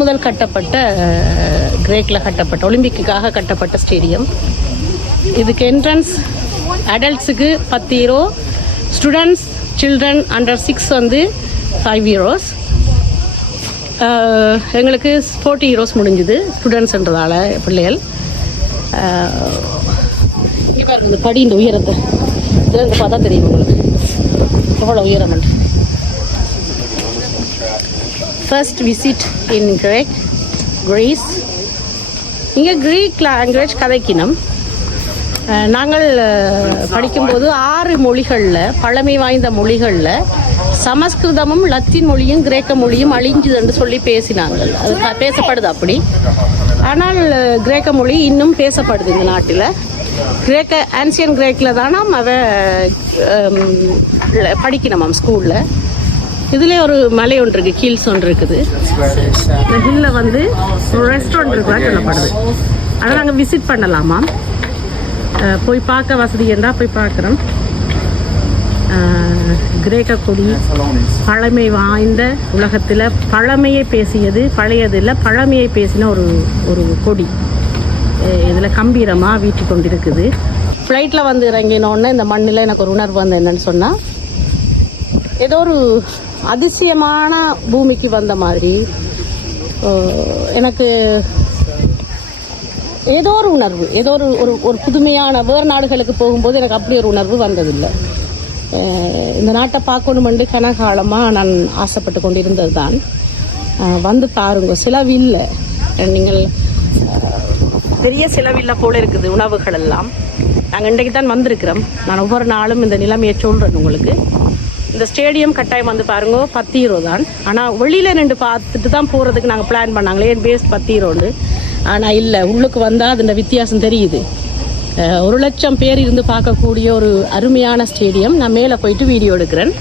முதல் கட்டப்பட்ட கிரேக்கில் கட்டப்பட்ட ஒலிம்பிக்குக்காக கட்டப்பட்ட ஸ்டேடியம். இதுக்கு என்ட்ரன்ஸ் அடல்ட்ஸுக்கு 10 யூரோ, ஸ்டூடெண்ட்ஸ் சில்ட்ரன் அண்டர் 6 வந்து 5 யூரோஸ். எங்களுக்கு 40 யூரோஸ் முடிஞ்சுது ஸ்டூடெண்ட்ஸ்ன்றதால பிள்ளைகள். இப்போ இந்த படி இந்த உயரத்தை இதில் இந்த பார்த்தா தெரியும் உங்களுக்கு எவ்வளோ உயரம். First visit in Greece. இங்கே க்ரீக் லாங்குவேஜ் கதைக்கினம். நாங்கள் படிக்கும்போது 6 மொழிகளில், பழமை வாய்ந்த மொழிகளில் சமஸ்கிருதமும் லத்தீன் மொழியும் கிரேக்க மொழியும் அழிஞ்சுதுன்னு சொல்லி பேசினாங்க. அது பேசப்படுது அப்படி. ஆனால் கிரேக்க மொழி இன்னும் பேசப்படுது இந்த நாட்டில். ஆன்சியன் கிரேக்கில் தானே படிக்கணுமாம் ஸ்கூலில். இதுலேயே ஒரு மலை ஒன்று இருக்குது, ஹில்ஸ் ஒன்று இருக்குது. இந்த ஹில்லில் வந்து ஒரு ரெஸ்டாரண்ட் இருக்குதான் சொல்லப்படுது. அதை நாங்கள் விசிட் பண்ணலாமா, போய் பார்க்க வசதி என்றால் போய் பார்க்குறோம். கிரேக்க கொடி பழமை வாய்ந்த, உலகத்தில் பழமையை பேசியது, பழையதில் பழமையை பேசின ஒரு கொடி இதில் கம்பீரமாக வீட்டி கொண்டிருக்குது. ஃப்ளைட்டில் வந்து இறங்கினோடனே இந்த மண்ணில் எனக்கு ஒரு உணர்வு வந்து என்னன்னு சொன்னால், ஏதோ ஒரு அதிசயமான பூமிக்கு வந்த மாதிரி எனக்கு ஏதோ ஒரு உணர்வு, ஏதோ ஒரு புதுமையான. வேறு நாடுகளுக்கு போகும்போது எனக்கு அப்படி ஒரு உணர்வு வந்ததில்லை. இந்த நாட்டை பார்க்கணுமென்று கனகாலமாக நான் ஆசைப்பட்டு கொண்டிருந்தது தான். வந்து பாருங்க, செலவில்லை. நீங்கள் பெரிய செலவில்லை போல இருக்குது உணவுகள் எல்லாம். நாங்கள் இன்றைக்கு தான் வந்திருக்கிறோம். நான் ஒவ்வொரு நாளும் இந்த நிலைமையை சொல்கிறேன் உங்களுக்கு. இந்த ஸ்டேடியம் கட்டாயம் வந்து பாருங்க, 10 யூரோ தான். ஆனால் வெளியில் நின்று பார்த்துட்டு தான் போகிறதுக்கு நாங்கள் பிளான் பண்ணாங்களே, என் பேஸ் 10 யூரோண்டு. ஆனால் இல்லை, உள்ளுக்கு வந்தால் அதில் வித்தியாசம் தெரியுது. 1 லட்சம் பேர் இருந்து பார்க்கக்கூடிய ஒரு அருமையான ஸ்டேடியம். நான் மேலே போயிட்டு வீடியோ எடுக்கிறேன்.